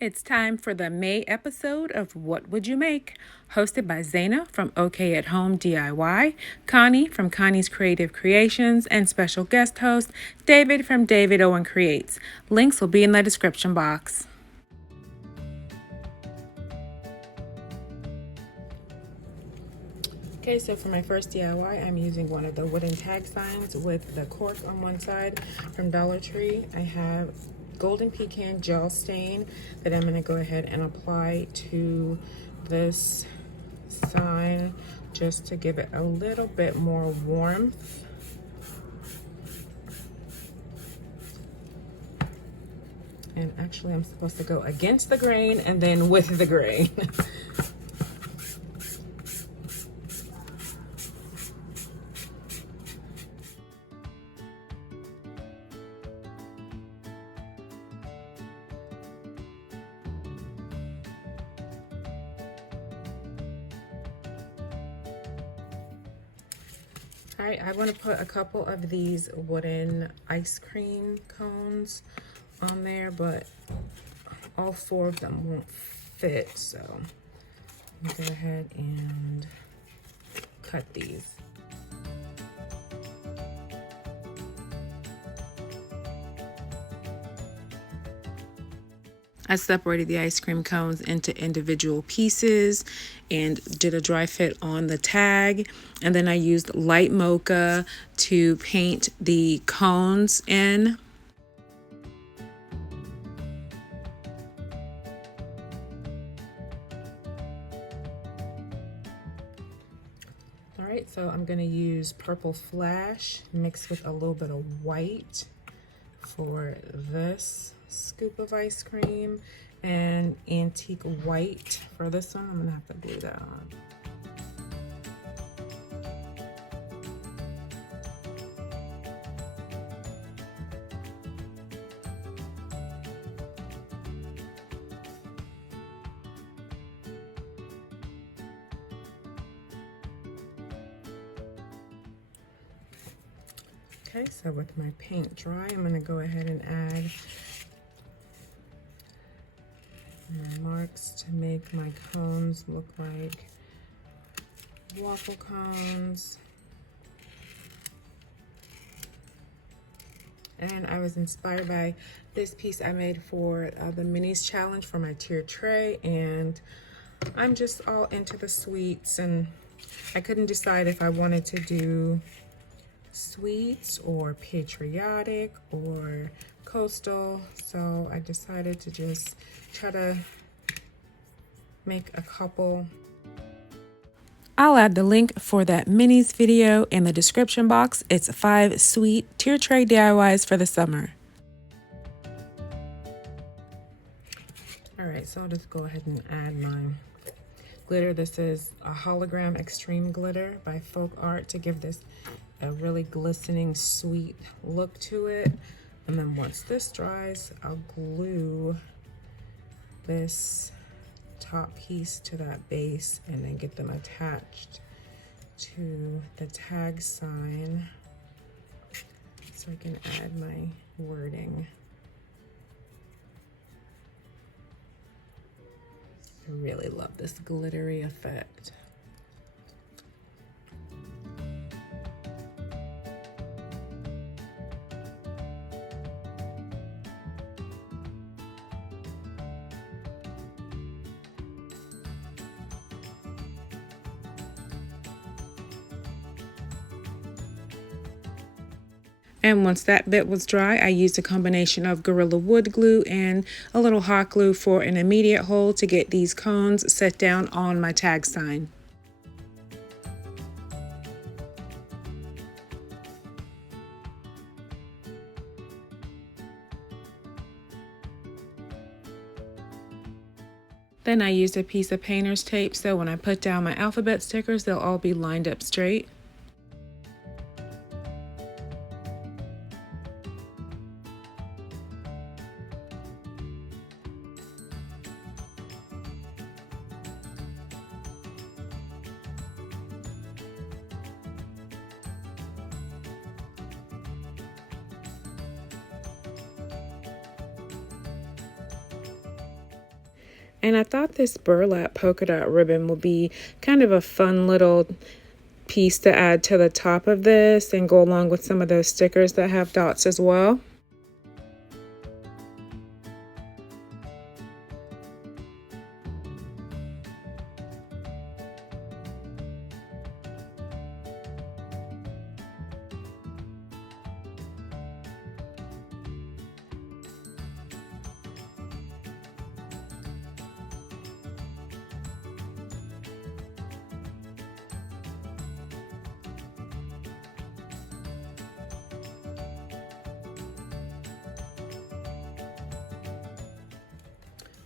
It's time for the May episode of What Would You Make? Hosted by Zaina from OK at Home DIY, Connie from Connie's Creative Creations, and special guest host David from David Owen Creates. Links will be in the description box. Okay, so for my first DIY, I'm using one of the wooden tag signs with the cork on one side from DollarTree. I have golden pecan gel stain that I'm going to go ahead and apply to this sign just to give it a little bit more warmth. And actually, I'm supposed to go against the grain and then with the grain. Alright, I want to put a couple of these wooden ice cream cones on there, but all four of them won't fit, so I'm gonna go ahead and cut these. I separated the ice cream cones into individual pieces and did a dry fit on the tag. And then I used light mocha to paint the cones in. All right, so I'm gonna use purple flash mixed with a little bit of white for this scoop of ice cream, and antique white for this one. I'm gonna have to glue that on. Okay, so with my paint dry, I'm gonna go ahead and add my marks to make my cones look like waffle cones. And I was inspired by this piece I made for the minis challenge for my TieredTray, and I'm just all into the sweets, and I couldn't decide if I wanted to do sweets or patriotic or coastal, so I decided to just try to make a couple. I'll add the link for that minis video in the description box. It's 5 sweet TieredTray DIYs for the summer. All right, so I'll just go ahead and add my glitter. This is a hologram extreme glitter by Folk Art to give this a really glistening sweet look to it. And then once this dries, I'll glue this top piece to that base and then get them attached to the tag sign so I can add my wording. I really love this glittery effect. And once that bit was dry, I used a combination of Gorilla Wood glue and a little hot glue for an immediate hold to get these cones set down on my tag sign. Then I used a piece of painter's tape, so when I put down my alphabet stickers, they'll all be lined up straight. And I thought this burlap polka dot ribbon would be kind of a fun little piece to add to the top of this and go along with some of those stickers that have dots as well.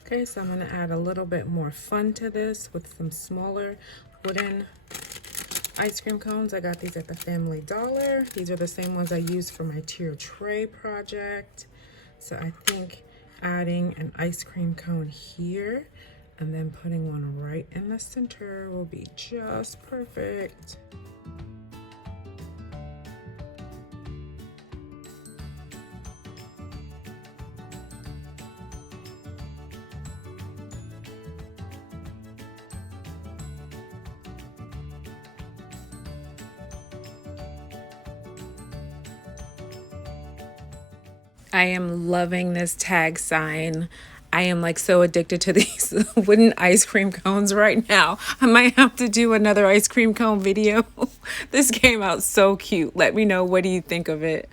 Okay, so I'm going to add a little bit more fun to this with some smaller wooden ice cream cones. I got these at the Family Dollar. These are the same ones I used for my TieredTray project. So I think adding an ice cream cone here and then putting one right in the center will be just perfect. I am loving this tag sign. I am like so addicted to these wooden ice cream cones right now. I might have to do another ice cream cone video. This came out so cute. Let me know, what do you think of it?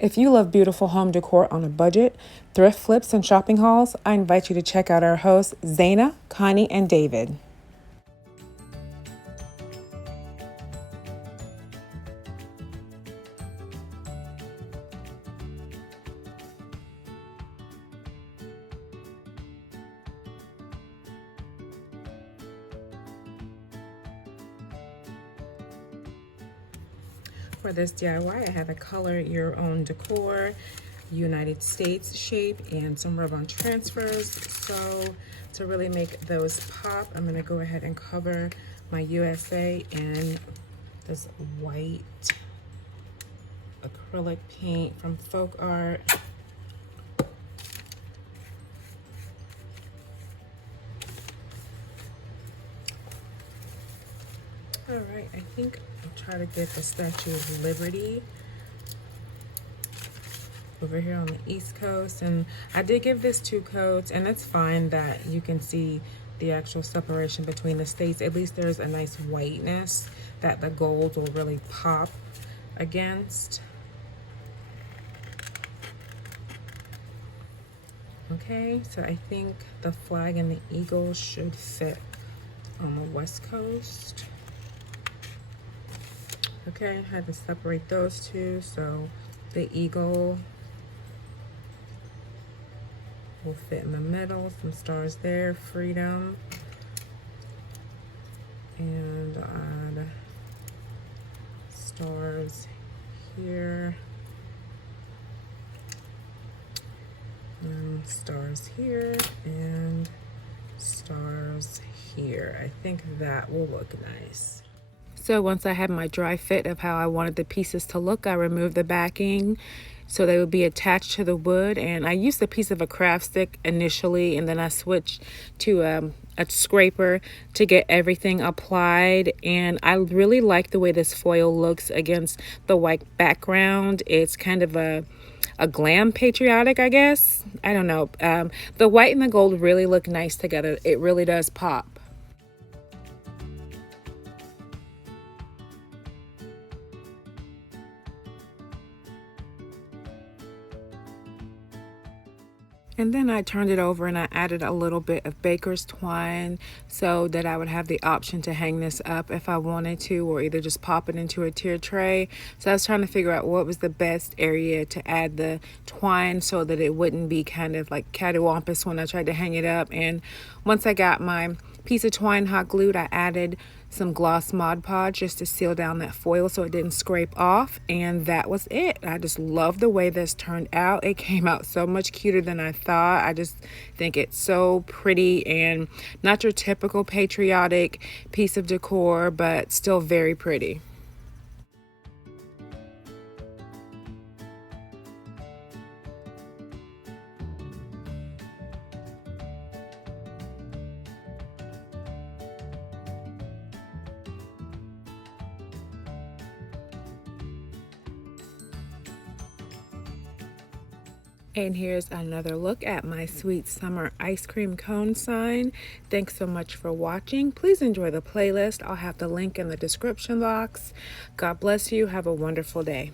If you love beautiful home decor on a budget, thrift flips, and shopping hauls, I invite you to check out our hosts, Zaina, Connie, and David. For this DIY, I have a color your own decor, United States shape, and some rub-on transfers. So to really make those pop, I'm gonna go ahead and cover my USA in this white acrylic paint from Folk Art. All right, I think I'll try to get the Statue of Liberty over here on the East Coast. And I did give this 2 coats, and it's fine that you can see the actual separation between the states. At least there's a nice whiteness that the gold will really pop against. Okay, so I think the flag and the eagle should fit on the West Coast. Okay, I had to separate those 2, so the eagle will fit in the middle, some stars there, freedom, and add stars here, and stars here, and stars here. I think that will look nice. So once I had my dry fit of how I wanted the pieces to look, I removed the backing so they would be attached to the wood. And I used a piece of a craft stick initially, and then I switched to a scraper to get everything applied. And I really like the way this foil looks against the white background. It's kind of a glam patriotic, I guess. I don't know. The white and the gold really look nice together. It really does pop. And then I turned it over and I added a little bit of baker's twine so that I would have the option to hang this up if I wanted to, or either just pop it into a tier tray. So I was trying to figure out what was the best area to add the twine so that it wouldn't be kind of like cattywampus when I tried to hang it up. And once I got my piece of twine hot glued. I added some gloss Mod Podge just to seal down that foil so it didn't scrape off, and that was it. I just love the way this turned out. It came out so much cuter than I thought. I just think it's so pretty and not your typical patriotic piece of decor, but still very pretty. And here's another look at my sweet summer ice cream cone sign. Thanks so much for watching. Please enjoy the playlist. I'll have the link in the description box. God bless you. Have a wonderful day.